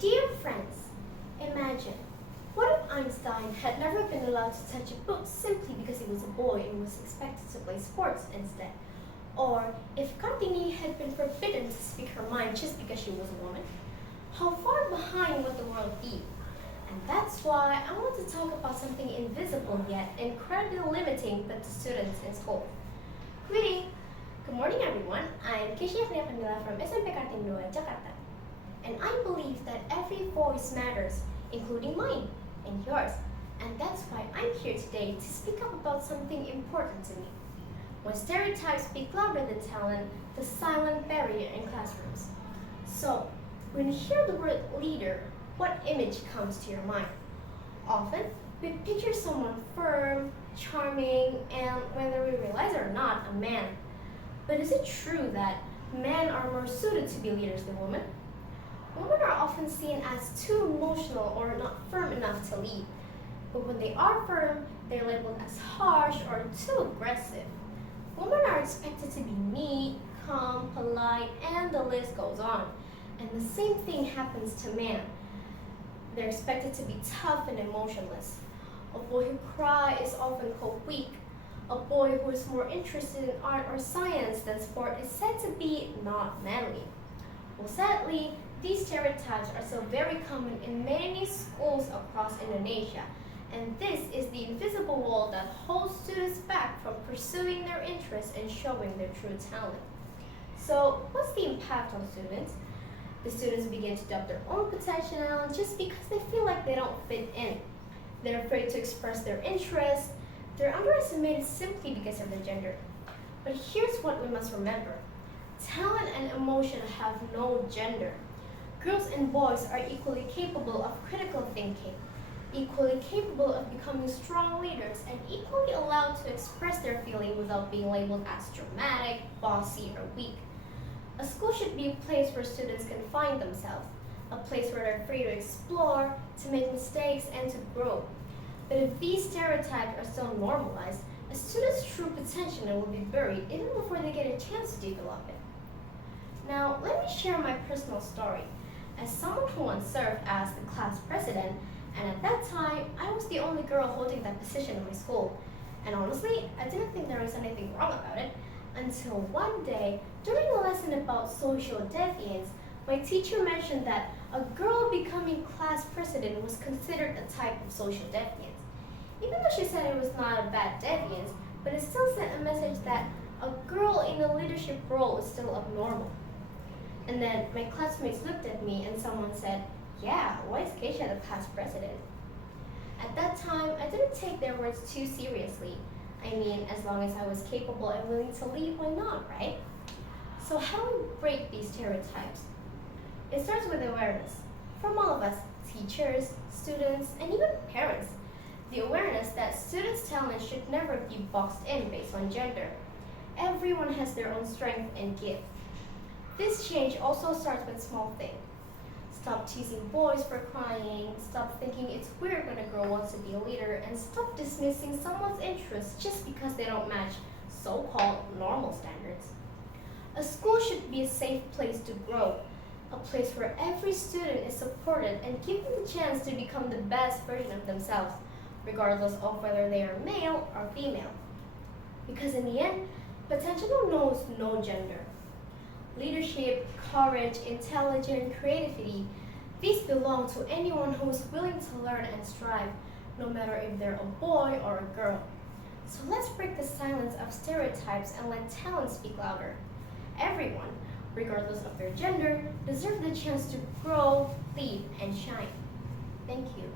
Dear friends, imagine, what if Einstein had never been allowed to touch a book simply because he was a boy and was expected to play sports instead? Or if Kartini had been forbidden to speak her mind just because she was a woman? How far behind would the world be? And that's why I want to talk about something invisible yet incredibly limiting but to students in school. Greeting! Good morning everyone, I'm Keisya Kamila from Smp Kartini, Jakarta. And I believe that every voice matters, including mine and yours. And that's why I'm here today to speak up about something important to me. When stereotypes speak louder than talent, the silent barrier in classrooms. So, when you hear the word leader, what image comes to your mind? Often, we picture someone firm, charming, and whether we realize it or not, a man. But is it true that men are more suited to be leaders than women? Women are often seen as too emotional or not firm enough to lead. But when they are firm, they're labeled as harsh or too aggressive. Women are expected to be neat, calm, polite, and the list goes on. And the same thing happens to men. They're expected to be tough and emotionless. A boy who cries is often called weak. A boy who is more interested in art or science than sport is said to be not manly. Well, sadly, these stereotypes are still very common in many schools across Indonesia, and this is the invisible wall that holds students back from pursuing their interests and showing their true talent. So, what's the impact on students? The students begin to doubt their own potential just because they feel like they don't fit in. They're afraid to express their interests. They're underestimated simply because of their gender. But here's what we must remember. Talent and emotion have no gender. Girls and boys are equally capable of critical thinking, equally capable of becoming strong leaders, and equally allowed to express their feelings without being labeled as dramatic, bossy, or weak. A school should be a place where students can find themselves, a place where they're free to explore, to make mistakes, and to grow. But if these stereotypes are still normalized, a student's true potential will be buried even before they get a chance to develop it. Now, let me share my personal story. As someone who once served as the class president, and at that time, I was the only girl holding that position in my school. And honestly, I didn't think there was anything wrong about it, until one day, during a lesson about social deviance, my teacher mentioned that a girl becoming class president was considered a type of social deviance. Even though she said it was not a bad deviance, but it still sent a message that a girl in a leadership role is still abnormal. And then my classmates looked at me and someone said, "Yeah, why is Keisya the class president?" At that time, I didn't take their words too seriously. I mean, as long as I was capable and willing to lead, why not, right? So how do we break these stereotypes? It starts with awareness. From all of us, teachers, students, and even parents. The awareness that students' talent should never be boxed in based on gender. Everyone has their own strength and gift. This change also starts with small things. Stop teasing boys for crying, stop thinking it's weird when a girl wants to be a leader, and stop dismissing someone's interests just because they don't match so-called normal standards. A school should be a safe place to grow, a place where every student is supported and given the chance to become the best version of themselves, regardless of whether they are male or female. Because in the end, potential knows no gender. Leadership, courage, intelligence, creativity, these belong to anyone who is willing to learn and strive, no matter if they're a boy or a girl. So let's break the silence of stereotypes and let talent speak louder. Everyone, regardless of their gender, deserves the chance to grow, lead, and shine. Thank you.